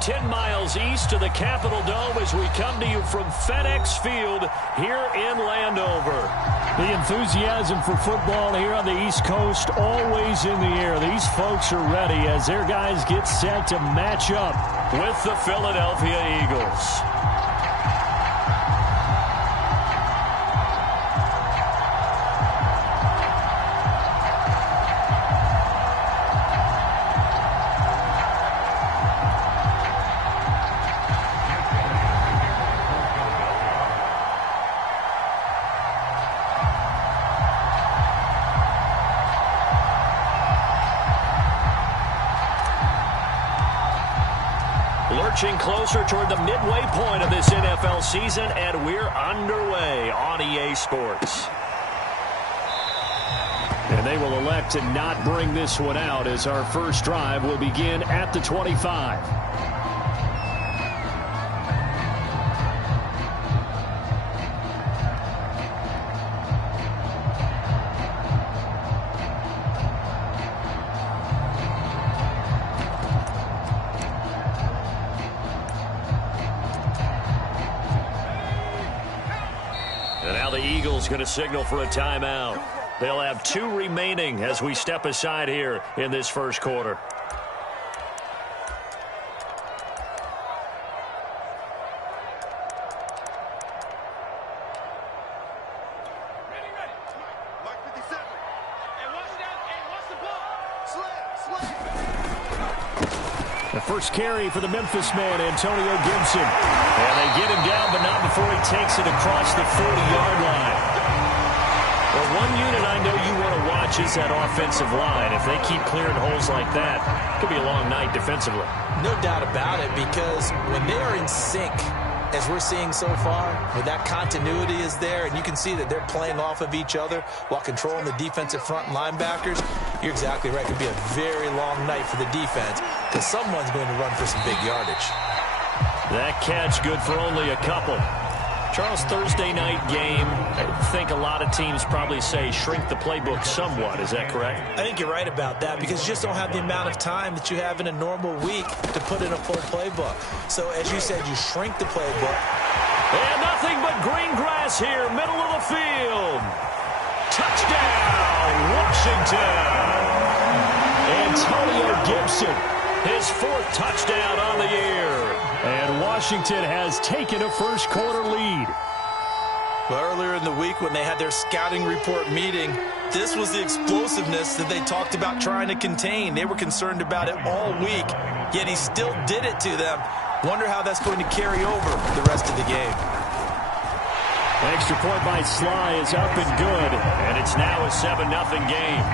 10 miles east of the Capitol Dome as we come to you from FedEx Field here in Landover. The enthusiasm for football here on the East Coast always in the air. These folks are ready as their guys get set to match up with the Philadelphia Eagles. Lurching closer toward the midway point of this NFL season, and we're underway on EA Sports. And they will elect to not bring this one out as our first drive will begin at the 25. Going to signal for a timeout. They'll have 2 remaining as we step aside here in this first quarter. The first carry for the Memphis man, Antonio Gibson. And they get him down, but not before he takes it across the 40-yard line. Well, one unit I know you want to watch is that offensive line. If they keep clearing holes like that, it could be a long night defensively. No doubt about it, because when they are in sync, as we're seeing so far, where that continuity is there, and you can see that they're playing off of each other while controlling the defensive front linebackers, you're exactly right. It could be a very long night for the defense because someone's going to run for some big yardage. That catch good for only a couple. Charles, Thursday night game, I think a lot of teams probably say shrink the playbook somewhat. Is that correct? I think you're right about that because you just don't have the amount of time that you have in a normal week to put in a full playbook. So, as you said, you shrink the playbook. And nothing but green grass here, middle of the field. Touchdown, Washington. Antonio Gibson, his 4th touchdown on the year. And Washington has taken a first quarter lead. Well, earlier in the week when they had their scouting report meeting, this was the explosiveness that they talked about trying to contain. They were concerned about it all week, yet he still did it to them. Wonder how that's going to carry over the rest of the game. Extra point by Sly is up and good. And it's now a 7-0 game.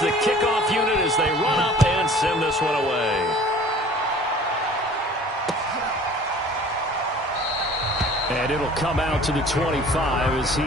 The kickoff unit as they run up and send this one away. And it'll come out to the 25 as he...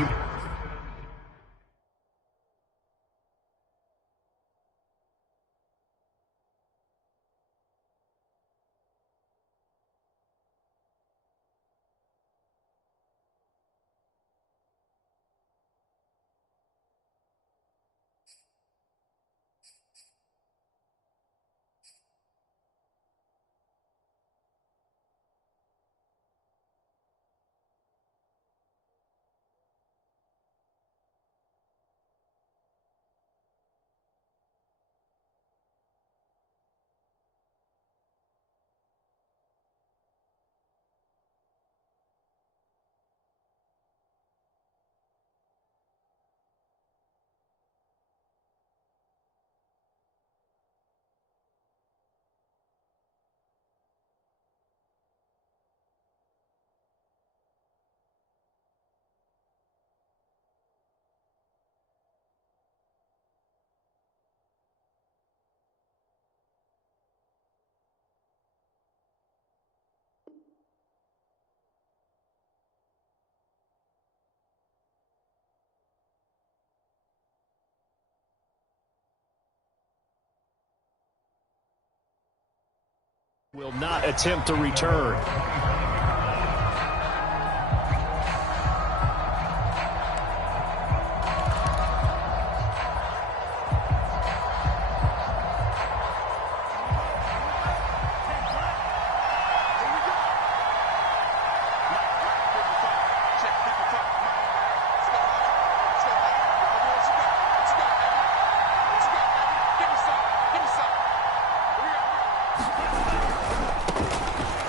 Will not attempt to return.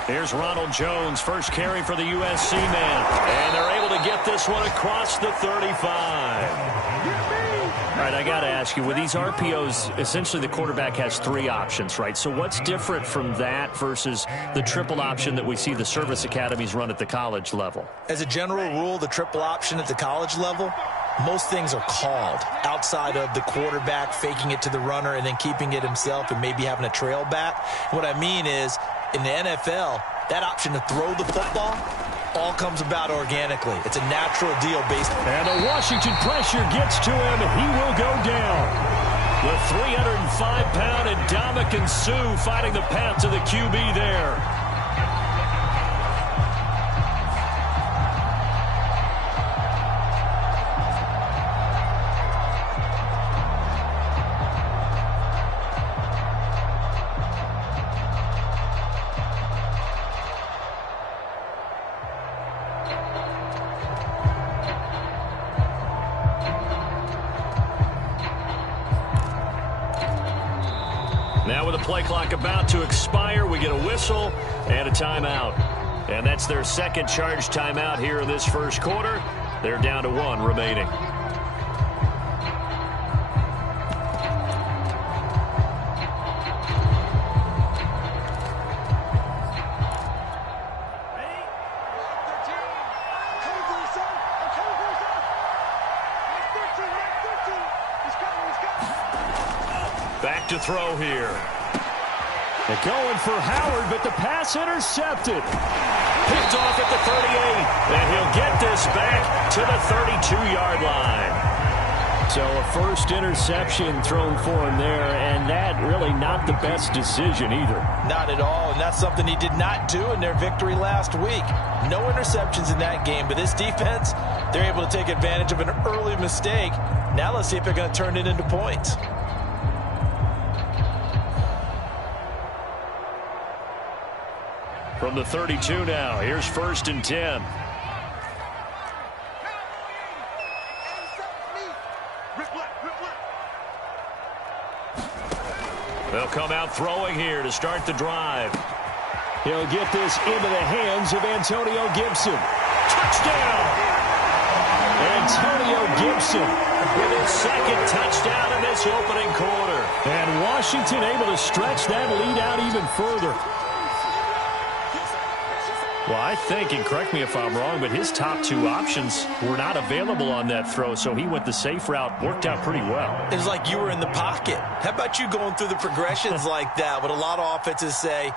Here's Ronald Jones, first carry for the USC man. And they're able to get this one across the 35. All right, I got to ask you, with these RPOs, essentially the quarterback has three options, right? So what's different from that versus the triple option that we see the service academies run at the college level? As a general rule, the triple option at the college level, most things are called outside of the quarterback faking it to the runner and then keeping it himself and maybe having a trail back. What I mean is, in the NFL, that option to throw the football all comes about organically. It's a natural deal based on... And the Washington pressure gets to him. He will go down. The 305-pound Ndamukong Suh fighting the path to the QB there. Now with the play clock about to expire, we get a whistle and a timeout. And that's their second charge timeout here in this first quarter. They're down to one remaining. Back to throw here. They're going for Howard, but the pass intercepted. Picked off at the 38, and he'll get this back to the 32-yard line. So a first interception thrown for him there, and that really not the best decision either. Not at all, and that's something he did not do in their victory last week. No interceptions in that game, but this defense, they're able to take advantage of an early mistake. Now let's see if they're going to turn it into points. From the 32 now, here's 1st and 10. They'll come out throwing here to start the drive. He'll get this into the hands of Antonio Gibson. Touchdown! Antonio Gibson with his second touchdown in this opening quarter. And Washington able to stretch that lead out even further. Well, I think, and correct me if I'm wrong, but his top two options were not available on that throw, so he went the safe route, worked out pretty well. It was like you were in the pocket. How about you going through the progressions like that? What a lot of offenses say,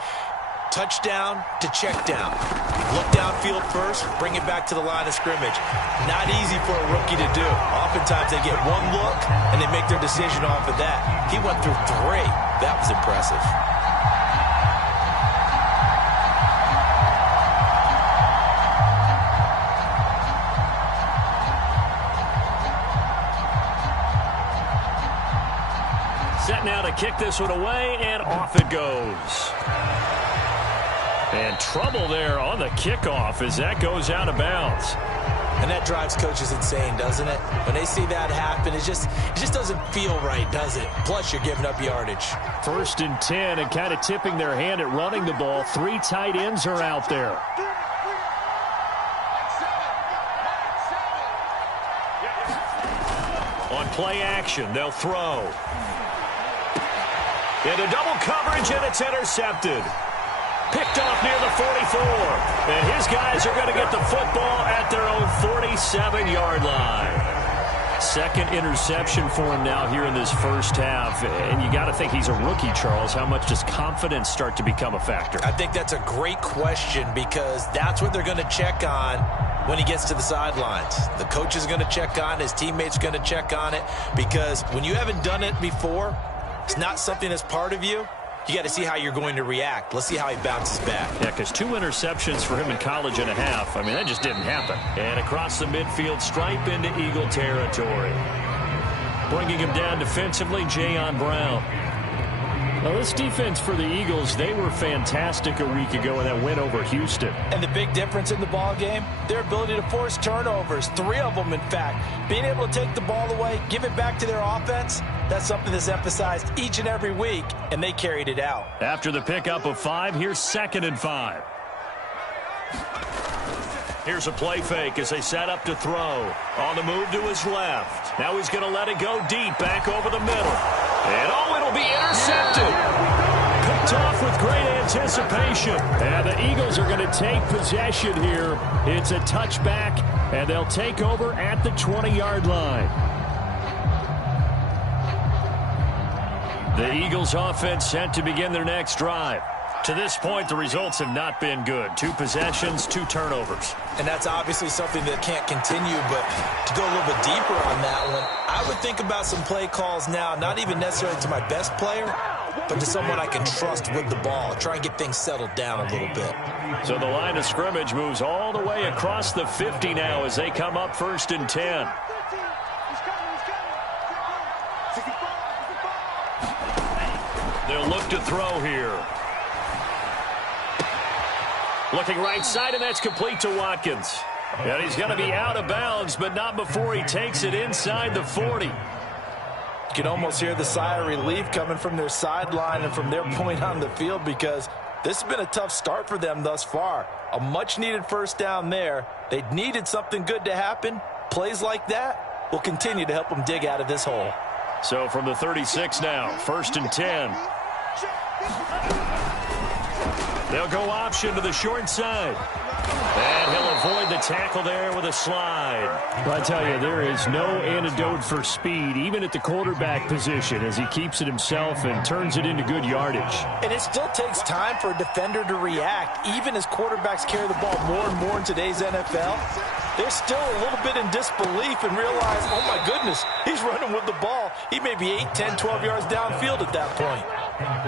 touchdown to check down. Look downfield first, bring it back to the line of scrimmage. Not easy for a rookie to do. Oftentimes they get one look, and they make their decision off of that. He went through three. That was impressive. Set now to kick this one away, and off it goes. And trouble there on the kickoff as that goes out of bounds. And that drives coaches insane, doesn't it? When they see that happen, it just doesn't feel right, does it? Plus, you're giving up yardage. 1st and 10, and kind of tipping their hand at running the ball. 3 tight ends are out there. On play action, they'll throw. Into double coverage, and it's intercepted. Picked off near the 44. And his guys are going to get the football at their own 47-yard line. Second interception for him now here in this first half. And you got to think he's a rookie, Charles. How much does confidence start to become a factor? I think that's a great question because that's what they're going to check on when he gets to the sidelines. The coach is going to check on it. His teammates are going to check on it because when you haven't done it before, it's not something that's part of you. you got to see how you're going to react. Let's see how he bounces back. Yeah, because 2 interceptions for him in college and a half. I mean, that just didn't happen. And across the midfield stripe into Eagle territory. Bringing him down defensively, Jayon Brown. Now, this defense for the Eagles, they were fantastic a week ago in that win over Houston. And the big difference in the ball game, their ability to force turnovers, 3 of them, in fact. Being able to take the ball away, give it back to their offense, that's something that's emphasized each and every week, and they carried it out. After the pickup of 5, here's 2nd and 5. Here's a play fake as they set up to throw. On the move to his left. Now he's going to let it go deep, back over the middle. And it'll be intercepted. Picked off with great anticipation. And the Eagles are going to take possession here. It's a touchback, and they'll take over at the 20-yard line. The Eagles offense set to begin their next drive. To this point, the results have not been good. 2 possessions, 2 turnovers. And that's obviously something that can't continue, but to go a little bit deeper on that one, I would think about some play calls now, not even necessarily to my best player, but to someone I can trust with the ball. Try and get things settled down a little bit. So the line of scrimmage moves all the way across the 50 now as they come up 1st and 10. They'll look to throw here. Looking right side, and that's complete to Watkins. And he's going to be out of bounds, but not before he takes it inside the 40. You can almost hear the sigh of relief coming from their sideline and from their point on the field, because this has been a tough start for them thus far. A much-needed first down there. They needed something good to happen. Plays like that will continue to help them dig out of this hole. So from the 36 now, 1st and 10. They'll go option to the short side. And he'll avoid the tackle there with a slide. But I tell you, there is no antidote for speed, even at the quarterback position, as he keeps it himself and turns it into good yardage. And it still takes time for a defender to react, even as quarterbacks carry the ball more and more in today's NFL. They're still a little bit in disbelief and realize, oh my goodness, he's running with the ball. He may be 8, 10, 12 yards downfield at that point.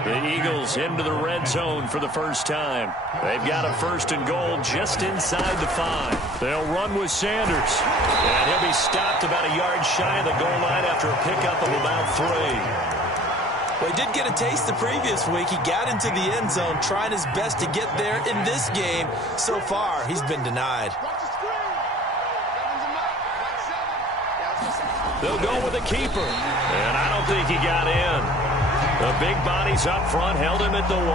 The Eagles into the red zone for the first time. They've got a 1st and goal just inside the 5. They'll run with Sanders. And he'll be stopped about a yard shy of the goal line after a pickup of about 3. Well, he did get a taste the previous week. He got into the end zone, trying his best to get there in this game. So far, he's been denied. They'll go with a keeper. And I don't think he got in. The big bodies up front held him at the 1.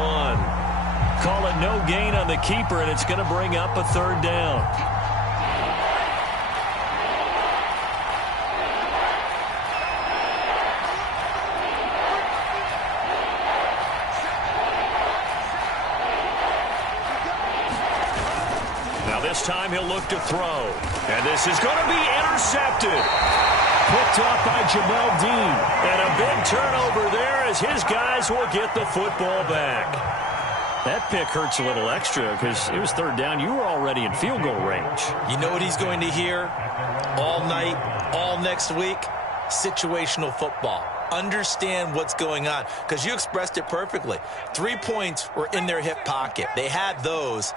Call it no gain on the keeper, and it's going to bring up a 3rd down. Now this time he'll look to throw. And this is going to be intercepted. Picked off by Jamel Dean. And a big turnover there as his guys will get the football back. That pick hurts a little extra because it was 3rd down. You were already in field goal range. You know what he's going to hear all night, all next week? Situational football. Understand what's going on, because you expressed it perfectly. 3 points were in their hip pocket. They had those.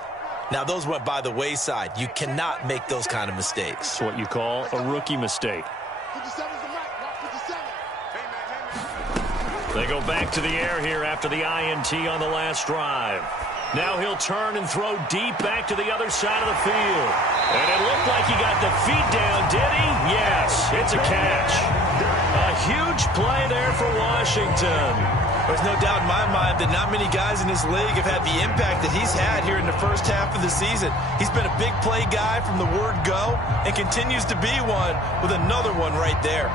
Now, those went by the wayside. You cannot make those kind of mistakes. It's what you call a rookie mistake. They go back to the air here after the INT on the last drive. Now he'll turn and throw deep back to the other side of the field. And it looked like he got the feet down, did he? Yes, it's a catch. A huge play there for Washington. There's no doubt in my mind that not many guys in this league have had the impact that he's had here in the first half of the season. He's been a big play guy from the word go and continues to be one with another one right there.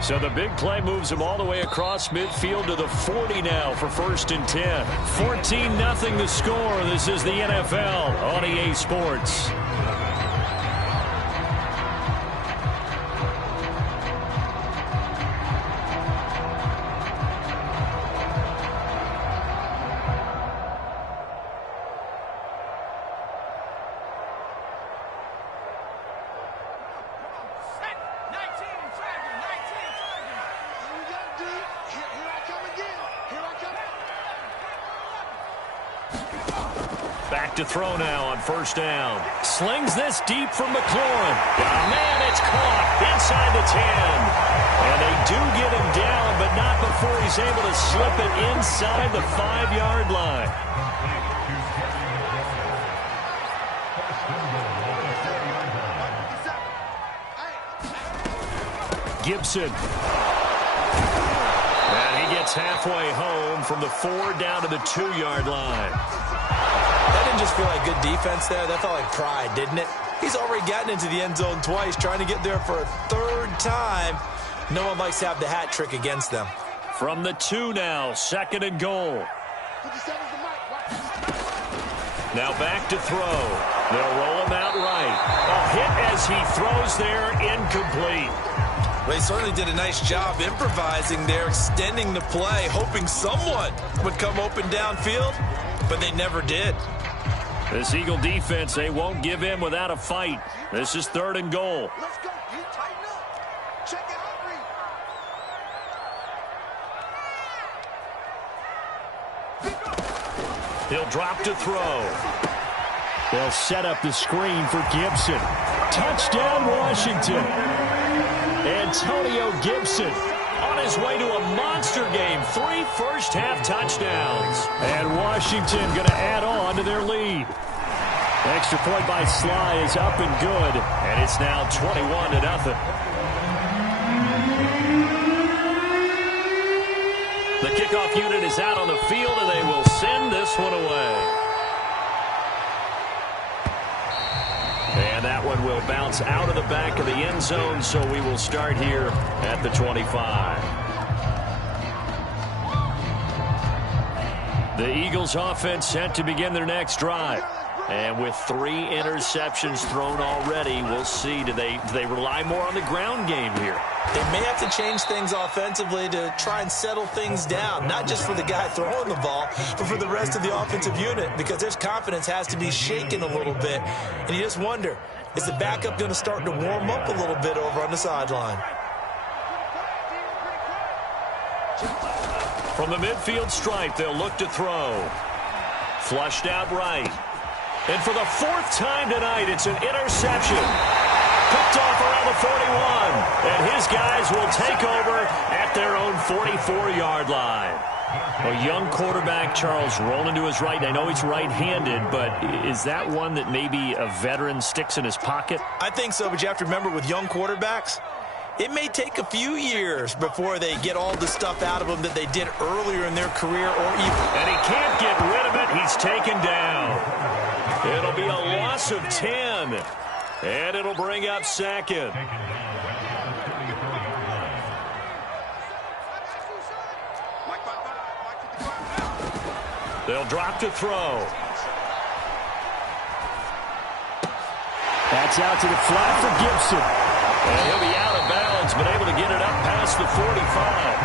So the big play moves him all the way across midfield to the 40 now for 1st and 10. 14-0 the score. This is the NFL on EA Sports. Back to throw now on first down. Slings this deep from McLaurin. Oh, man, it's caught inside the 10. And they do get him down, but not before he's able to slip it inside the 5-yard line. Gibson. And he gets halfway home from the 4 down to the 2-yard line. That didn't just feel like good defense there. That felt like pride, didn't it? He's already gotten into the end zone twice, trying to get there for a 3rd time. No one likes to have the hat trick against them. From the 2 now, 2nd and goal. Now back to throw. They'll roll him out right. A hit as he throws there, incomplete. Well, he certainly did a nice job improvising there, extending the play, hoping someone would come open downfield, but they never did. This Eagle defense, they won't give in without a fight. This is 3rd and goal. Let's go. You tighten up. Check it out, He'll drop to throw. They'll set up the screen for Gibson. Touchdown, Washington. Antonio Gibson on his way to a monster game. 3 first-half touchdowns. And Washington going to add on to their lead. Extra point by Sly is up and good. And it's now 21-0. The kickoff unit is out on the field, and they will send this one away. And that one will bounce out of the back of the end zone, so we will start here at the 25. The Eagles offense set to begin their next drive. And with 3 interceptions thrown already, we'll see. Do they rely more on the ground game here? They may have to change things offensively to try and settle things down, not just for the guy throwing the ball, but for the rest of the offensive unit, because their confidence has to be shaken a little bit. And you just wonder, is the backup going to start to warm up a little bit over on the sideline? From the midfield stripe, they'll look to throw. Flushed out right. And for the 4th time tonight, it's an interception. Picked off around the 41. And his guys will take over at their own 44-yard line. A young quarterback, Charles, rolling to his right. I know he's right-handed, but is that one that maybe a veteran sticks in his pocket? I think so, but you have to remember with young quarterbacks, it may take a few years before they get all the stuff out of them that they did earlier in their career or even. And he can't get rid of it. He's taken down. It'll be a loss of 10. And it'll bring up 2nd. They'll drop to throw. That's out to the flat for Gibson. And he'll be out of bounds, but able to get it up past the 45.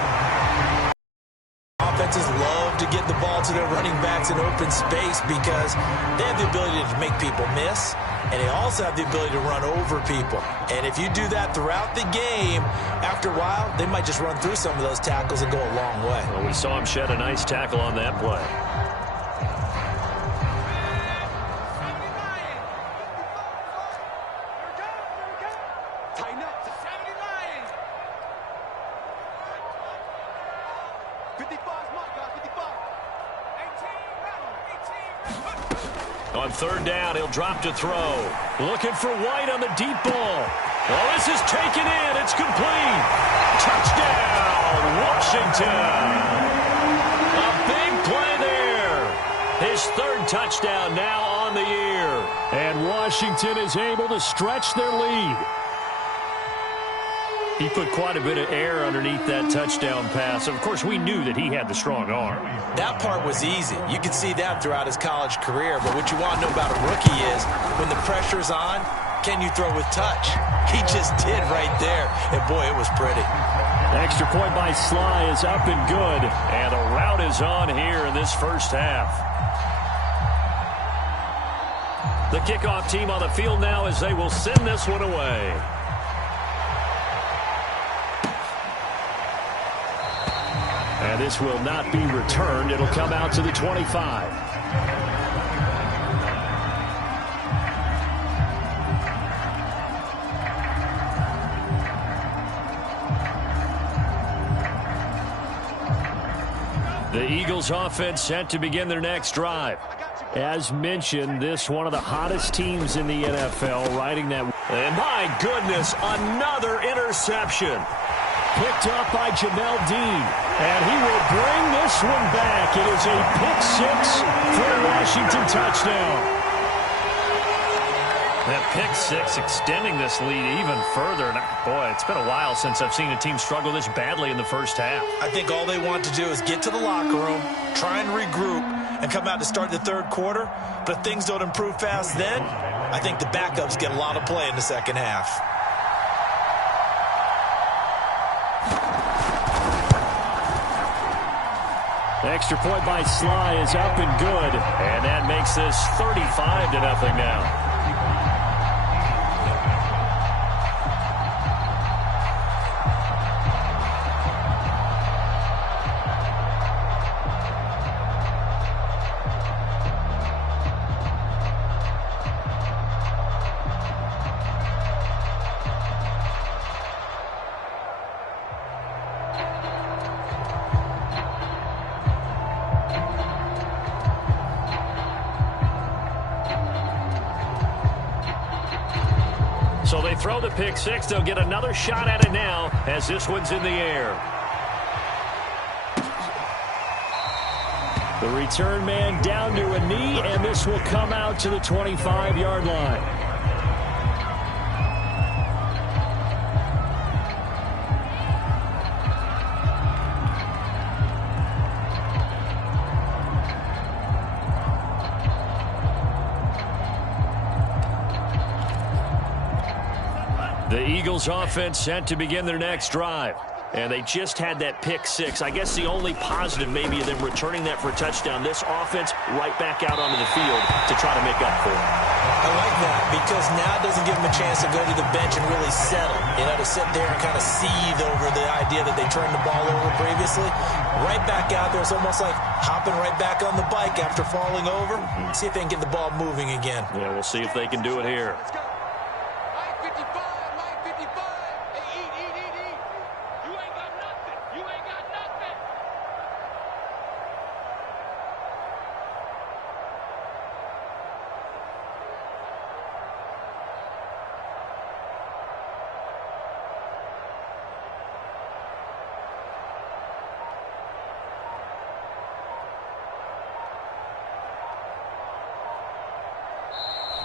Offenses love to get the ball to their running backs in open space because they have the ability to make people miss, and they also have the ability to run over people. And if you do that throughout the game, after a while, they might just run through some of those tackles and go a long way. Well, we saw him shed a nice tackle on that play. On 3rd down, he'll drop to throw. Looking for White on the deep ball. Oh, this is taken in. It's complete. Touchdown, Washington. A big play there. His 3rd touchdown now on the year. And Washington is able to stretch their lead. He put quite a bit of air underneath that touchdown pass. Of course, we knew that he had the strong arm. That part was easy. You could see that throughout his college career. But what you want to know about a rookie is when the pressure's on, can you throw with touch? He just did right there. And, boy, it was pretty. Extra point by Sly is up and good. And the route is on here in this first half. The kickoff team on the field now as they will send this one away. And this will not be returned. It'll come out to the 25. The Eagles offense set to begin their next drive. As mentioned, this one of the hottest teams in the NFL, riding that. And my goodness, another interception. Picked up by Jamel Dean. And he will bring this one back. It is a pick-6 for a Washington touchdown. That pick-6 extending this lead even further. And boy, it's been a while since I've seen a team struggle this badly in the first half. I think all they want to do is get to the locker room, try and regroup, and come out to start the third quarter. But if things don't improve fast then, I think the backups get a lot of play in the second half. The extra point by Sly is up and good. And that makes this 35-0 now. So they throw the pick-6. They'll get another shot at it now as this one's in the air. The return man down to a knee, and this will come out to the 25-yard line. The Eagles offense set to begin their next drive. And they just had that pick-6. I guess the only positive maybe of them returning that for a touchdown. This offense right back out onto the field to try to make up for it. I like that because now it doesn't give them a chance to go to the bench and really settle. You know, to sit there and kind of seethe over the idea that they turned the ball over previously. Right back out there. It's almost like hopping right back on the bike after falling over. See if they can get the ball moving again. Yeah, we'll see if they can do it here.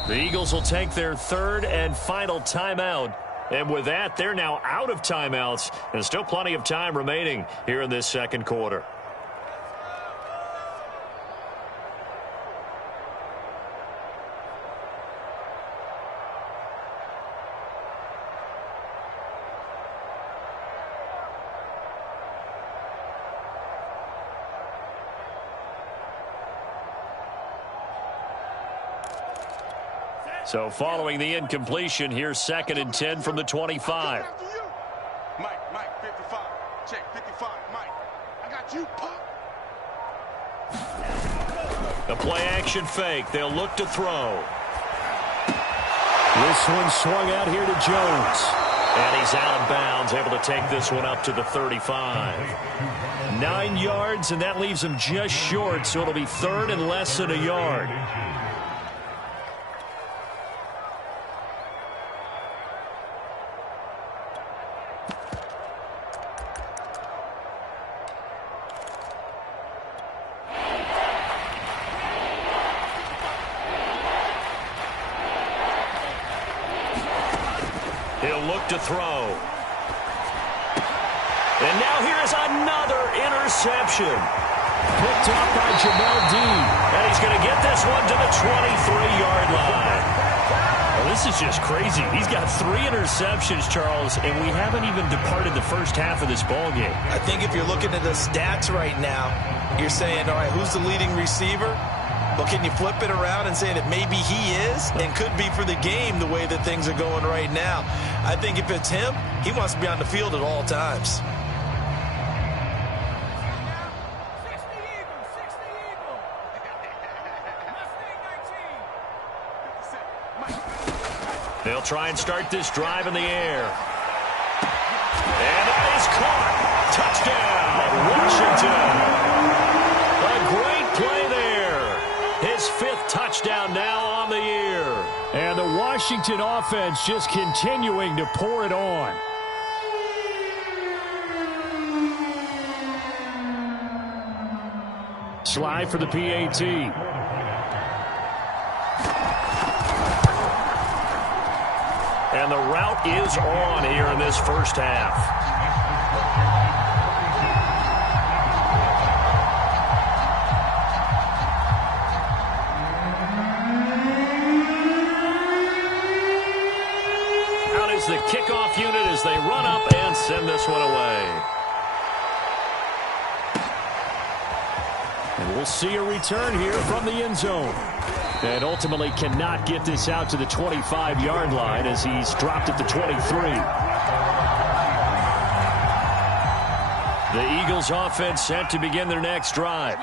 The Eagles will take their third and final timeout. And with that, they're now out of timeouts. And still plenty of time remaining here in this second quarter. So following the incompletion, here's 2nd and 10 from the 25. Mike, 55. Check, 55. Mike, I got you, Pop. The play action fake. They'll look to throw. This one swung out here to Jones. And he's out of bounds, able to take this one up to the 35. 9 yards, and that leaves him just short, so it'll be third and less than a yard. He'll look to throw. And now here's another interception. Picked up by Jamel Dean. And he's going to get this one to the 23-yard line. Well, this is just crazy. He's got 3 interceptions, Charles, and we haven't even departed the first half of this ballgame. I think if you're looking at the stats right now, you're saying, all right, who's the leading receiver? Well, can you flip it around and say that maybe he is and could be for the game the way that things are going right now? I think if it's him, he wants to be on the field at all times. They'll try and start this drive in the air. And that is caught. Touchdown, Washington. first down now on the year. And the Washington offense just continuing to pour it on. Slide for the PAT. And the route is on here in this first half. Out is the kickoff unit as they run up and send this one away. And we'll see a return here from the end zone. And ultimately cannot get this out to the 25-yard line as he's dropped at the 23. The Eagles offense set to begin their next drive.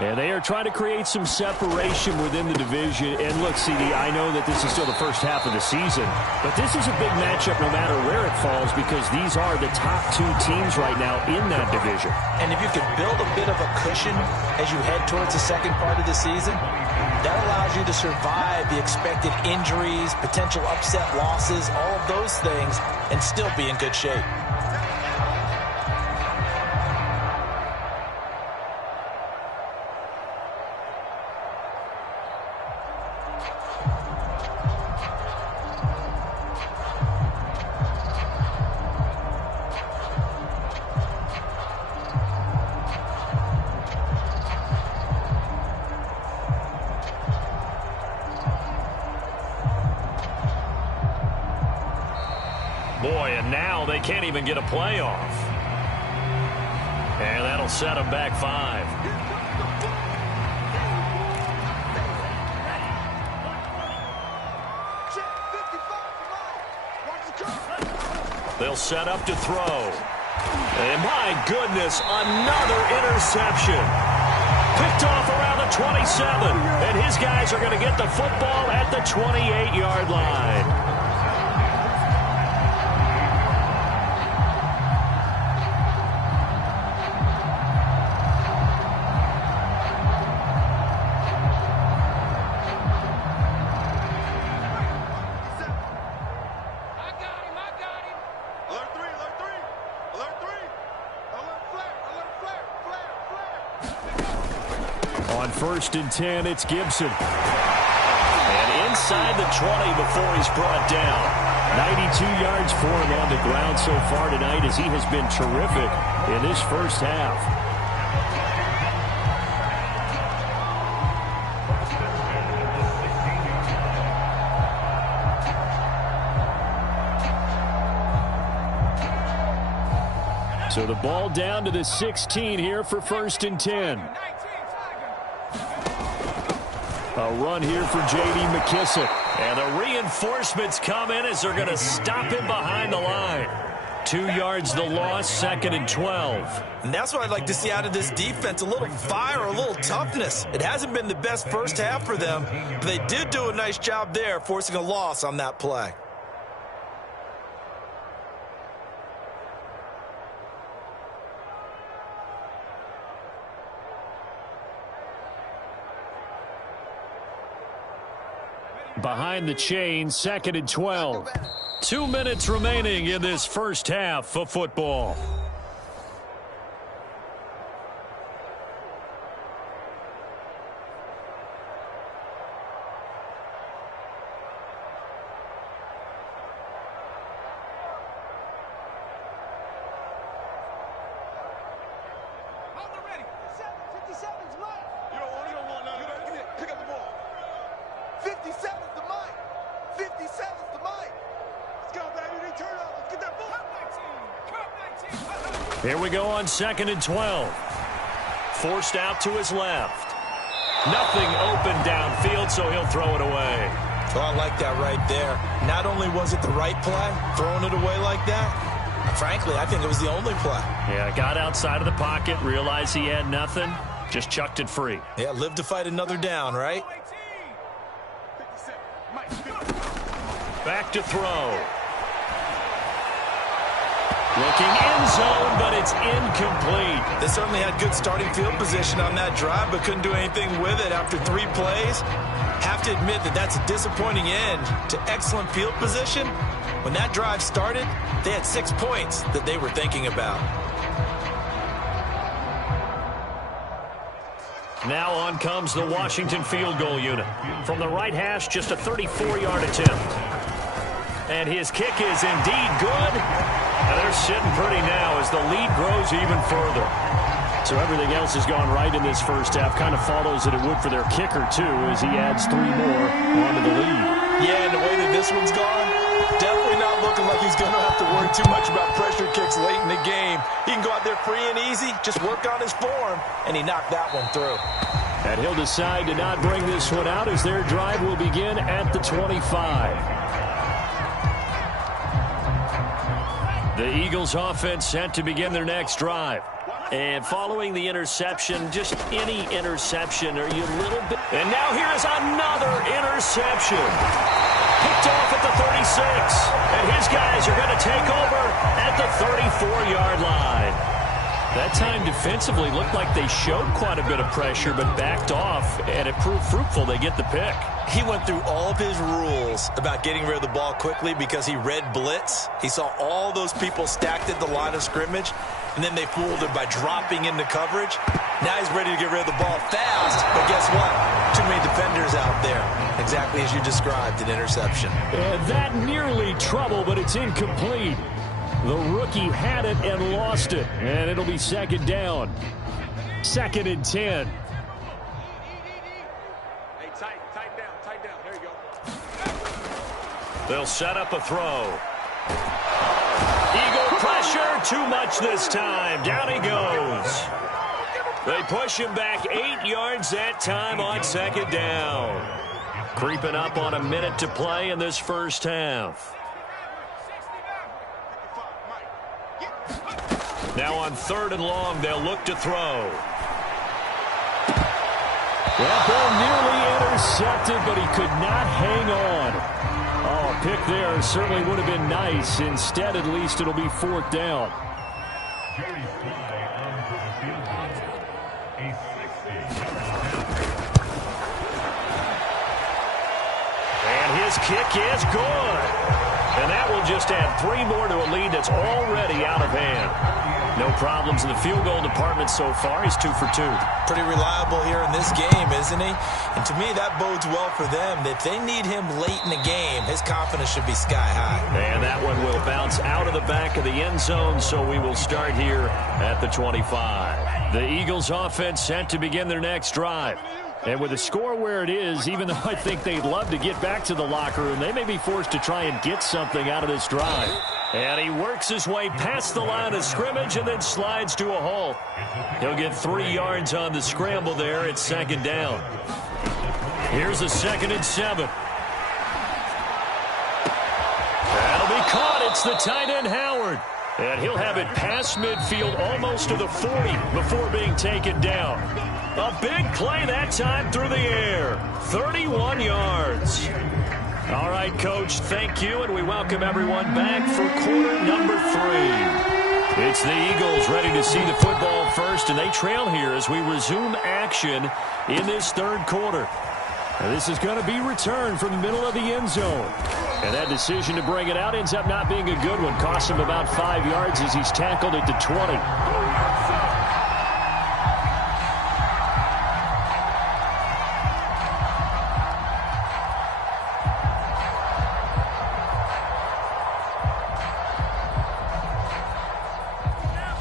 And they are trying to create some separation within the division. And look, CD, I know that this is still the first half of the season, but this is a big matchup no matter where it falls because these are the top two teams right now in that division. And if you can build a bit of a cushion as you head towards the second part of the season, that allows you to survive the expected injuries, potential upset losses, all of those things, and still be in good shape. Boy, and now they can't even get a playoff. And that'll set them back 5. They'll set up to throw. And my goodness, another interception. Picked off around the 27. And his guys are going to get the football at the 28-yard line. On 1st and 10, it's Gibson. And inside the 20 before he's brought down. 92 yards for him on the ground so far tonight as he has been terrific in this first half. So the ball down to the 16 here for 1st and 10. A run here for J.D. McKissick. And the reinforcements come in as they're going to stop him behind the line. 2 yards the loss, 2nd and 12. And that's what I'd like to see out of this defense, a little fire, a little toughness. It hasn't been the best first half for them, but they did do a nice job there forcing a loss on that play. Behind the chain, 2nd and 12. 2 minutes remaining in this first half of football. Here we go on 2nd and 12. Forced out to his left. Nothing open downfield, so he'll throw it away. Oh, I like that right there. Not only was it the right play, throwing it away like that, frankly, I think it was the only play. Yeah, got outside of the pocket, realized he had nothing, just chucked it free. Yeah, live to fight another down, right? Back to throw. Looking end zone, but it's incomplete. They certainly had good starting field position on that drive, but couldn't do anything with it after 3 plays. Have to admit that that's a disappointing end to excellent field position. When that drive started, they had 6 points that they were thinking about. Now on comes the Washington field goal unit. From the right hash, just a 34-yard attempt. And his kick is indeed good. And they're sitting pretty now as the lead grows even further. So everything else has gone right in this first half. Kind of follows that it would for their kicker, too, as he adds 3 more onto the lead. Yeah, and the way that this one's gone, definitely not looking like he's going to have to worry too much about pressure kicks late in the game. He can go out there free and easy, just work on his form, and he knocked that one through. And he'll decide to not bring this one out as their drive will begin at the 25. The Eagles offense set to begin their next drive. And following the interception, just any interception, are you a little bit... And now here is another interception. Picked off at the 36. And his guys are going to take over at the 34-yard line. That time defensively looked like they showed quite a bit of pressure, but backed off, and it proved fruitful. They get the pick. He went through all of his rules about getting rid of the ball quickly because he read blitz. He saw all those people stacked at the line of scrimmage, and then they fooled him by dropping into coverage. Now he's ready to get rid of the ball fast, but guess what? Too many defenders out there. Exactly as you described, an interception. And that nearly trouble, but it's incomplete. The rookie had it and lost it, and it'll be second down. 2nd and 10. Hey, tight down. There you go. They'll set up a throw. Eagle pressure, too much this time. Down he goes. They push him back 8 yards that time on 2nd down. Creeping up on a minute to play in this first half. Now on 3rd and long, they'll look to throw. That ball nearly intercepted, but he could not hang on. Oh, a pick there certainly would have been nice. Instead, at least, it'll be 4th down. And his kick is good. And that will just add 3 more to a lead that's already out of hand. No problems in the field goal department so far. He's 2 for 2. Pretty reliable here in this game, isn't he? And to me, that bodes well for them. If they need him late in the game, his confidence should be sky high. And that one will bounce out of the back of the end zone, so we will start here at the 25. The Eagles offense set to begin their next drive. And with the score where it is, even though I think they'd love to get back to the locker room, they may be forced to try and get something out of this drive. And he works his way past the line of scrimmage and then slides to a halt. He'll get 3 yards on the scramble there at 2nd down. Here's a 2nd and 7. That'll be caught. It's the tight end, Howard. And he'll have it past midfield almost to the 40 before being taken down. A big play that time through the air. 31 yards. All right, Coach, thank you, and we welcome everyone back for quarter number 3. It's the Eagles ready to see the football first, and they trail here as we resume action in this 3rd quarter. And this is going to be returned from the middle of the end zone. And that decision to bring it out ends up not being a good one. Costs him about 5 yards as he's tackled at the 20.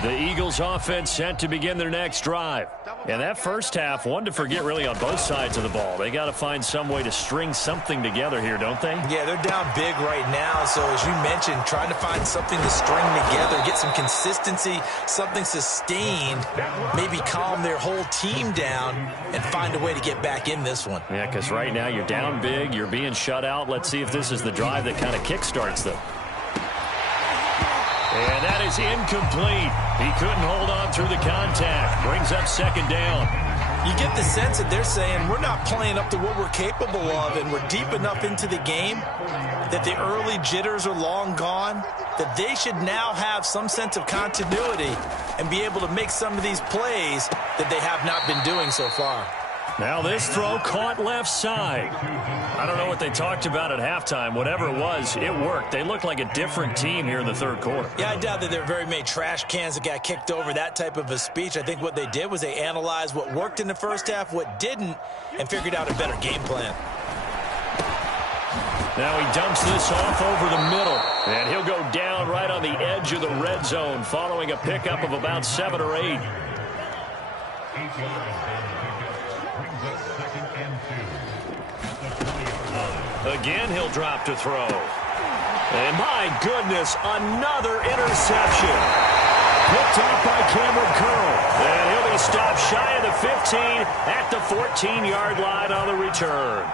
The Eagles offense set to begin their next drive. And that first half, one to forget really on both sides of the ball. They got to find some way to string something together here, don't they? Yeah, they're down big right now. So as you mentioned, trying to find something to string together, get some consistency, something sustained, maybe calm their whole team down and find a way to get back in this one. Yeah, because right now you're down big, you're being shut out. Let's see if this is the drive that kind of kickstarts them. And that is incomplete. He couldn't hold on through the contact. Brings up 2nd down. You get the sense that they're saying we're not playing up to what we're capable of, and we're deep enough into the game that the early jitters are long gone, that they should now have some sense of continuity and be able to make some of these plays that they have not been doing so far. Now this throw caught left side. I don't know what they talked about at halftime. Whatever it was, it worked. They look like a different team here in the third quarter. Yeah, I doubt that there are very many trash cans that got kicked over, that type of a speech. I think what they did was they analyzed what worked in the first half, what didn't, and figured out a better game plan. Now he dumps this off over the middle, and he'll go down right on the edge of the red zone following a pickup of about 7 or 8. Again, he'll drop to throw. And my goodness, another interception. Picked off by Cameron Curl. And he'll be stopped shy of the 15 at the 14-yard line on the return.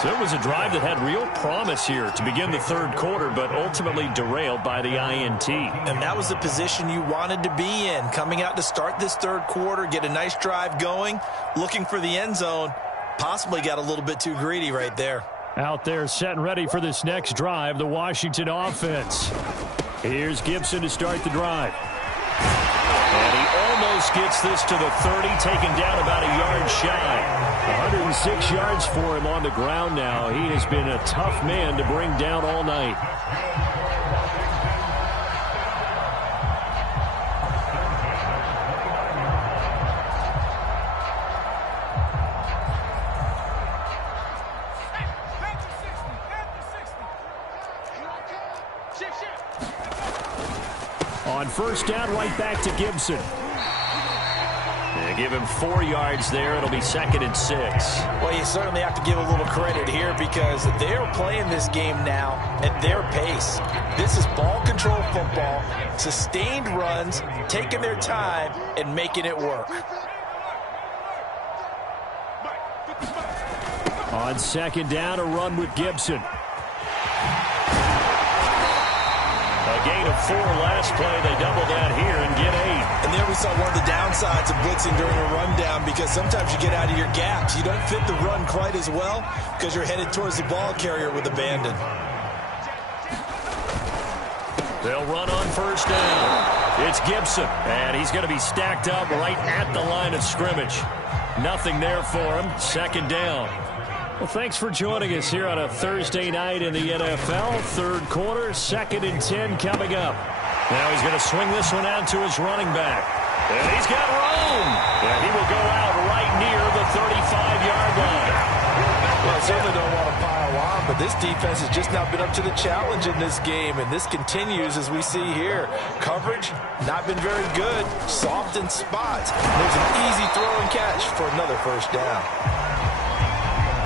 So it was a drive that had real promise here to begin the third quarter, but ultimately derailed by the INT. And that was the position you wanted to be in, coming out to start this third quarter, get a nice drive going, looking for the end zone. Possibly got a little bit too greedy right there. Out there set and ready for this next drive, the Washington offense. Here's Gibson to start the drive. And he almost gets this to the 30, taken down about a yard shy. 106 yards for him on the ground now. He has been a tough man to bring down all night. On first down, right back to Gibson. They give him 4 yards there. It'll be 2nd and 6. Well, you certainly have to give a little credit here because they're playing this game now at their pace. This is ball control football, sustained runs, taking their time and making it work. On second down, a run with Gibson. A gain of 4 last play. They double that here and get 8. And there we saw one of the downsides of blitzing during a rundown because sometimes you get out of your gaps. You don't fit the run quite as well because you're headed towards the ball carrier with abandon. They'll run on first down. It's Gibson, and he's going to be stacked up right at the line of scrimmage. Nothing there for him. 2nd down. Well, thanks for joining us here on a Thursday night in the NFL. Third quarter, 2nd and 10 coming up. Now he's going to swing this one out to his running back. And he's got room. And he will go out right near the 35-yard line. Well, I certainly don't want to pile on, but this defense has just not been up to the challenge in this game, and this continues as we see here. Coverage, not been very good. Soft in spots. There's an easy throw and catch for another first down.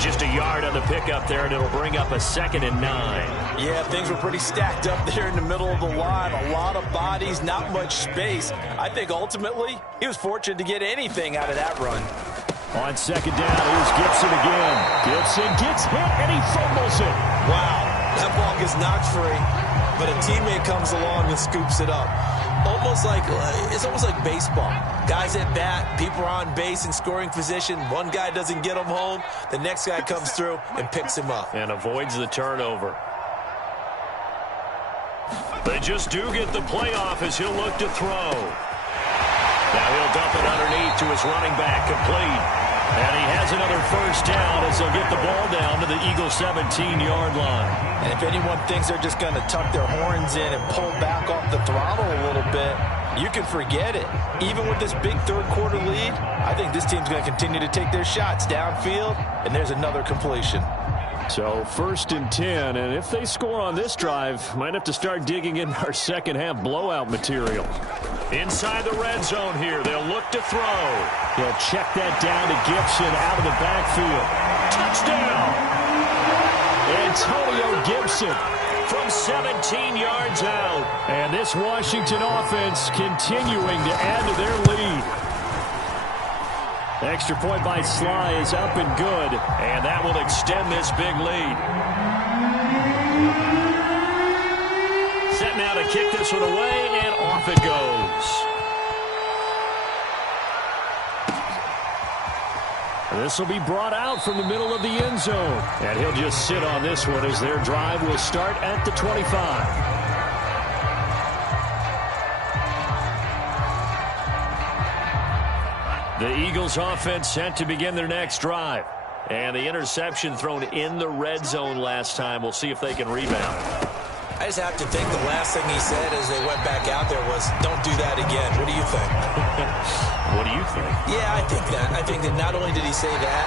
Just a yard on the pickup there, and it'll bring up a 2nd and 9. Yeah, things were pretty stacked up there in the middle of the line. A lot of bodies, not much space. I think ultimately he was fortunate to get anything out of that run. On second down, here's Gibson again. Gibson gets hit, and he fumbles it. Wow, that ball gets knocked free, but a teammate comes along and scoops it up. It's almost like baseball. Guys at bat, people are on base in scoring position. One guy doesn't get him home. The next guy comes through and picks him up. And avoids the turnover. They just do get the playoff as he'll look to throw. Now he'll dump it underneath to his running back, complete. And he has another first down as they'll get the ball down to the Eagles' 17-yard line. And if anyone thinks they're just going to tuck their horns in and pull back off the throttle a little bit, you can forget it. Even with this big third quarter lead, I think this team's going to continue to take their shots downfield, and there's another completion. So 1st and 10, and if they score on this drive, might have to start digging in our second half blowout material. Inside the red zone here, they'll look to throw. They'll check that down to Gibson out of the backfield. Touchdown! Antonio Gibson from 17 yards out. And this Washington offense continuing to add to their lead. Extra point by Sly is up and good. And that will extend this big lead. Set now to kick this one away, and off it goes. This will be brought out from the middle of the end zone. And he'll just sit on this one as their drive will start at the 25. The Eagles offense set to begin their next drive. And the interception thrown in the red zone last time. We'll see if they can rebound. I just have to think the last thing he said as they went back out there was, don't do that again. What do you think? What do you think? Yeah, I think that. I think that not only did he say that,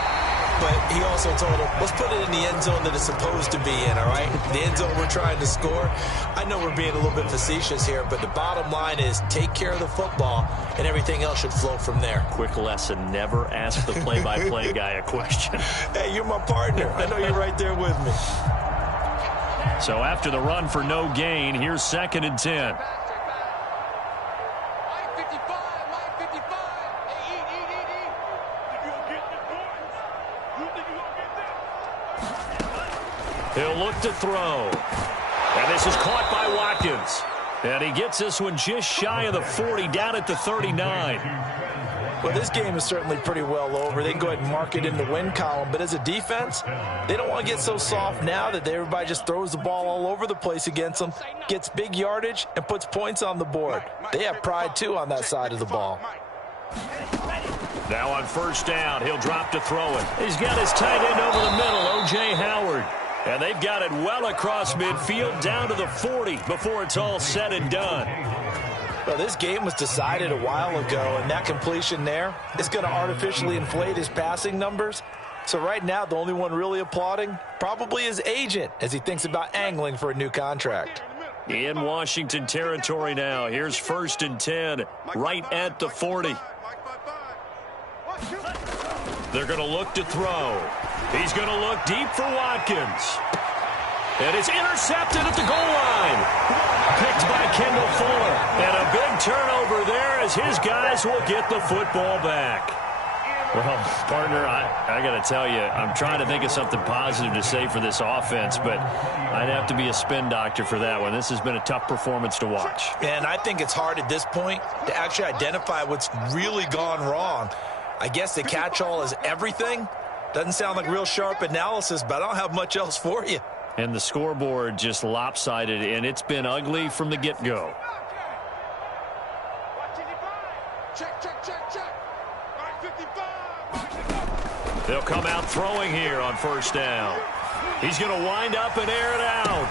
but he also told him, let's put it in the end zone that it's supposed to be in, all right? The end zone we're trying to score. I know we're being a little bit facetious here, but the bottom line is take care of the football, and everything else should flow from there. Quick lesson, never ask the play-by-play guy a question. Hey, you're my partner. I know you're right there with me. So after the run for no gain, here's 2nd and 10. He'll look to throw. And this is caught by Watkins. And he gets this one just shy of the 40, down at the 39. Well, this game is certainly pretty well over. They can go ahead and mark it in the win column. But as a defense, they don't want to get so soft now that everybody just throws the ball all over the place against them, gets big yardage, and puts points on the board. They have pride, too, on that side of the ball. Now on 1st down, he'll drop to throw it. He's got his tight end over the middle, O.J. Howard. And they've got it well across midfield down to the 40 before it's all said and done. Well, this game was decided a while ago, and that completion there is going to artificially inflate his passing numbers. So right now, the only one really applauding probably his agent as he thinks about angling for a new contract. In Washington territory now. Here's 1st and 10, right at the 40. They're going to look to throw. He's going to look deep for Watkins. And it's intercepted at the goal line. Picked by Kendall Fuller. And a big turnover there as his guys will get the football back. Well, partner, I got to tell you, I'm trying to think of something positive to say for this offense, but I'd have to be a spin doctor for that one. This has been a tough performance to watch. And I think it's hard at this point to actually identify what's really gone wrong. I guess the catch-all is everything. Doesn't sound like real sharp analysis, but I don't have much else for you. And the scoreboard just lopsided, and it's been ugly from the get-go. Check, check, check, check. All right, 55. They'll come out throwing here on 1st down. He's going to wind up and air it out.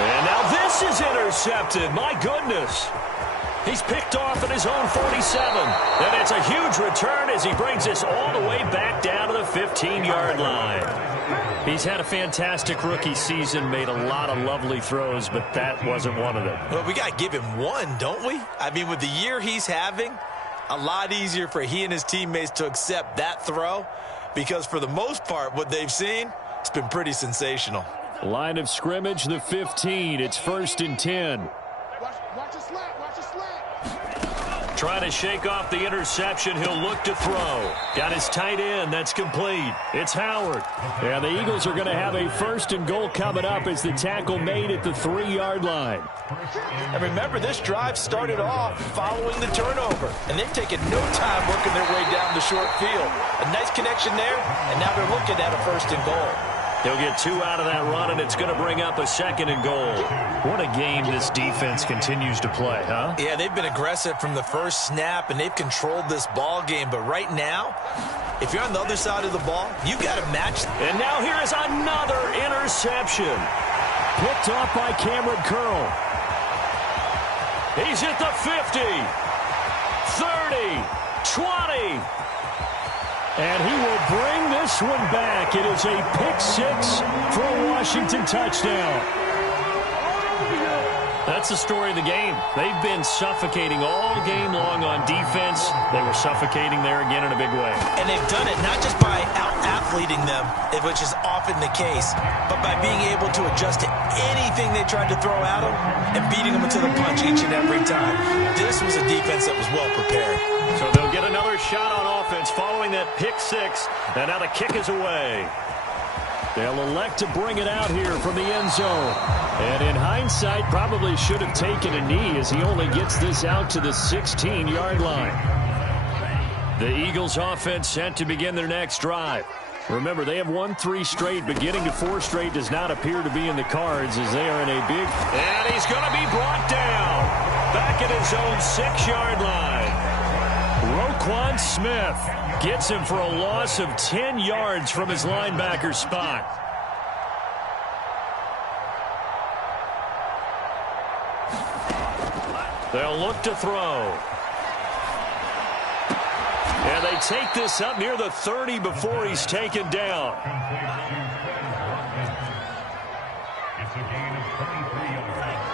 And now this is intercepted. My goodness. He's picked off at his own 47. And it's a huge return as he brings this all the way back down to the 15-yard line. He's had a fantastic rookie season, made a lot of lovely throws, but that wasn't one of them. Well, we got to give him one, don't we? I mean, with the year he's having, a lot easier for he and his teammates to accept that throw because for the most part, what they've seen, it's been pretty sensational. Line of scrimmage, the 15. It's 1st and 10. Watch the slant, watch the slant. Trying to shake off the interception. He'll look to throw. Got his tight end. That's complete. It's Howard. And the Eagles are going to have a 1st and goal coming up as the tackle made at the 3-yard line. And remember, this drive started off following the turnover. And they've taken no time working their way down the short field. A nice connection there, and now they're looking at a 1st and goal. He'll get 2 out of that run, and it's going to bring up a 2nd and goal. What a game this defense continues to play, huh? Yeah, they've been aggressive from the first snap, and they've controlled this ball game. But right now, if you're on the other side of the ball, you've got to match. And now here is another interception. Picked off by Cameron Curl. He's at the 50, 30, 20. And he will bring this one back. It is a pick-6 for a Washington touchdown. That's the story of the game. They've been suffocating all game long on defense. They were suffocating there again in a big way. And they've done it not just by out-athleting them, which is often the case, but by being able to adjust to anything they tried to throw at them and beating them into the punch each and every time. This was a defense that was well prepared. So they'll get another shot on offense following that pick-6, and now the kick is away. They'll elect to bring it out here from the end zone. And in hindsight, probably should have taken a knee as he only gets this out to the 16-yard line. The Eagles offense set to begin their next drive. Remember, they have won 3 straight, but getting to 4 straight does not appear to be in the cards as they are in a big... And he's going to be brought down back at his own 6-yard line. Roquan Smith gets him for a loss of 10 yards from his linebacker spot. They'll look to throw. And they take this up near the 30 before he's taken down. It's a gain of 23 yards.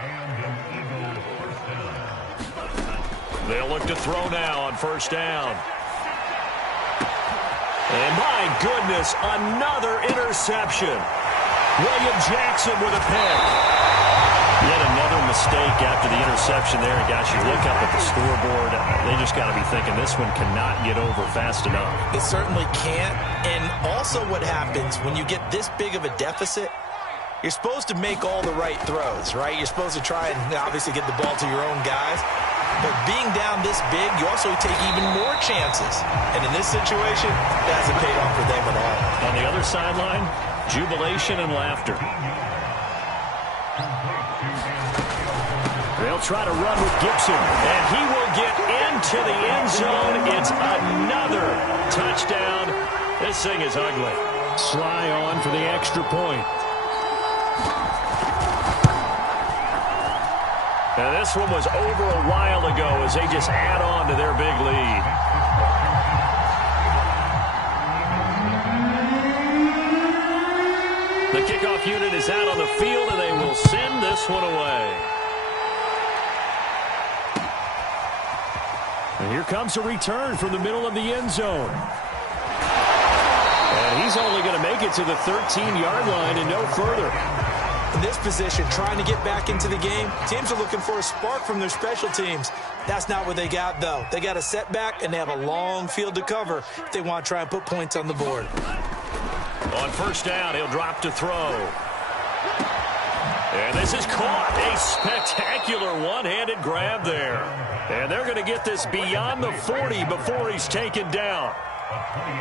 And an Eagle first down. They'll look to throw now on first down. And my goodness, another interception. William Jackson with a pick. Yet another mistake after the interception there. And gosh, you look up at the scoreboard, they just got to be thinking this one cannot get over fast enough. It certainly can't. And also what happens when you get this big of a deficit, you're supposed to make all the right throws, right? You're supposed to try and obviously get the ball to your own guys. But being down this big, you also take even more chances. And in this situation, it hasn't paid off for them at all. On the other sideline, jubilation and laughter. They'll try to run with Gibson, and he will get into the end zone. It's another touchdown. This thing is ugly. Sly on for the extra point. And this one was over a while ago as they just add on to their big lead. The kickoff unit is out on the field, and they will send this one away. And here comes a return from the middle of the end zone. And he's only going to make it to the 13-yard line and no further. In this position, trying to get back into the game, teams are looking for a spark from their special teams. That's not what they got, though. They got a setback, and they have a long field to cover if they want to try and put points on the board. On first down, he'll drop to throw. And this is caught. A spectacular one-handed grab there. And they're going to get this beyond the 40 before he's taken down.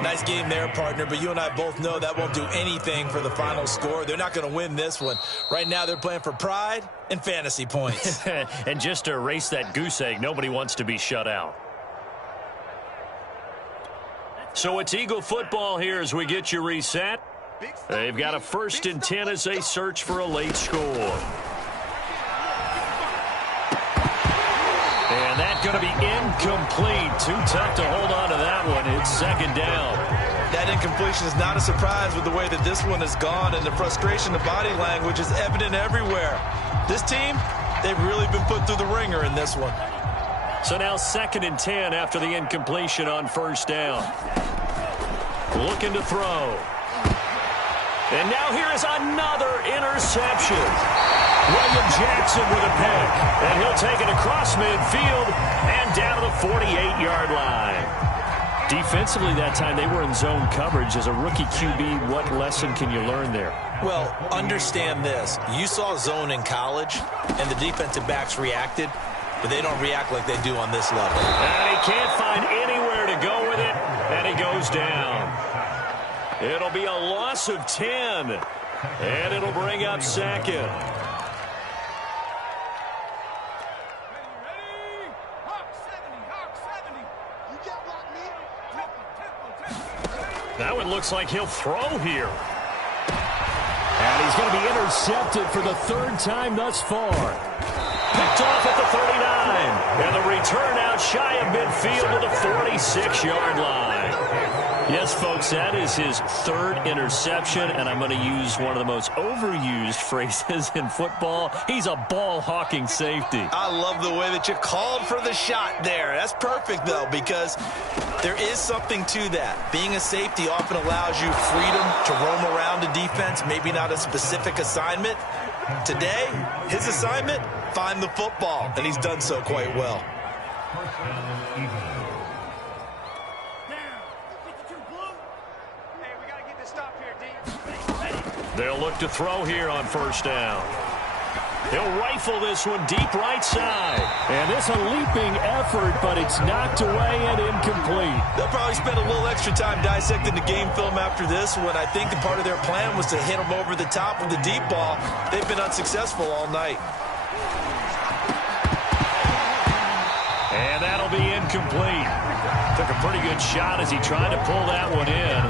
Nice game there, partner, but you and I both know that won't do anything for the final score. They're not going to win this one. Right now, they're playing for pride and fantasy points. And just to erase that goose egg, nobody wants to be shut out. So it's Eagle football here as we get you reset. They've got a 1st and 10 as they search for a late score. And that's going to be incomplete. Too tough to hold on to that one. It's 2nd down. That incompletion is not a surprise with the way that this one has gone, and the frustration of body language is evident everywhere. This team, they've really been put through the ringer in this one. So now 2nd and 10 after the incompletion on first down. Looking to throw. And now here is another interception. William Jackson with a pick. And he'll take it across midfield and down to the 48-yard line. Defensively that time, they were in zone coverage. As a rookie QB, what lesson can you learn there? Well, understand this. You saw zone in college, and the defensive backs reacted, but they don't react like they do on this level. And he can't find anywhere to go with it, and he goes down. It'll be a loss of 10, and it'll bring up 2nd. That one looks like he'll throw here. And he's going to be intercepted for the 3rd time thus far. Picked off at the 39. And the return out shy of midfield to the 46-yard line. Yes, folks, that is his 3rd interception, and I'm going to use one of the most overused phrases in football. He's a ball-hawking safety. I love the way that you called for the shot there. That's perfect, though, because there is something to that. Being a safety often allows you freedom to roam around a defense, maybe not a specific assignment. Today, his assignment, find the football, and he's done so quite well. They'll look to throw here on first down. He'll rifle this one deep right side. And it's a leaping effort, but it's knocked away and incomplete. They'll probably spend a little extra time dissecting the game film after this one. I think the part of their plan was to hit them over the top with the deep ball. They've been unsuccessful all night. And that'll be incomplete. Took a pretty good shot as he tried to pull that one in.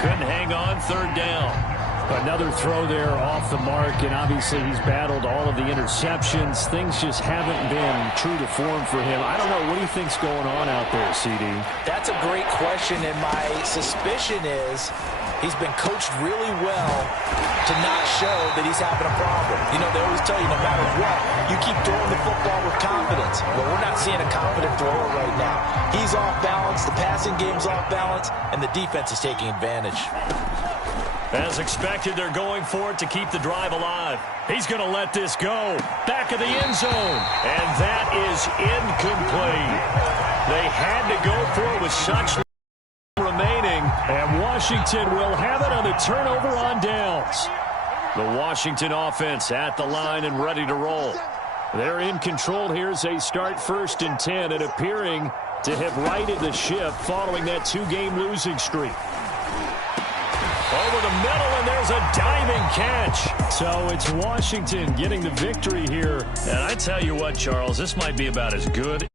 Couldn't hang on, third down. Another throw there off the mark, and obviously he's battled all of the interceptions. Things just haven't been true to form for him. I don't know. What do you think's going on out there, CD? That's a great question, and my suspicion is he's been coached really well to not show that he's having a problem. You know, they always tell you no matter what, you keep throwing the football with confidence. Well, we're not seeing a confident thrower right now. He's off balance, the passing game's off balance, and the defense is taking advantage. As expected, they're going for it to keep the drive alive. He's going to let this go. Back of the end zone. And that is incomplete. They had to go for it with such remaining. And Washington will have it on the turnover on downs. The Washington offense at the line and ready to roll. They're in control here as they start 1st and 10 and appearing to have righted the ship following that 2-game losing streak. Over the middle, and there's a diving catch. So it's Washington getting the victory here. And I tell you what, Charles, this might be about as good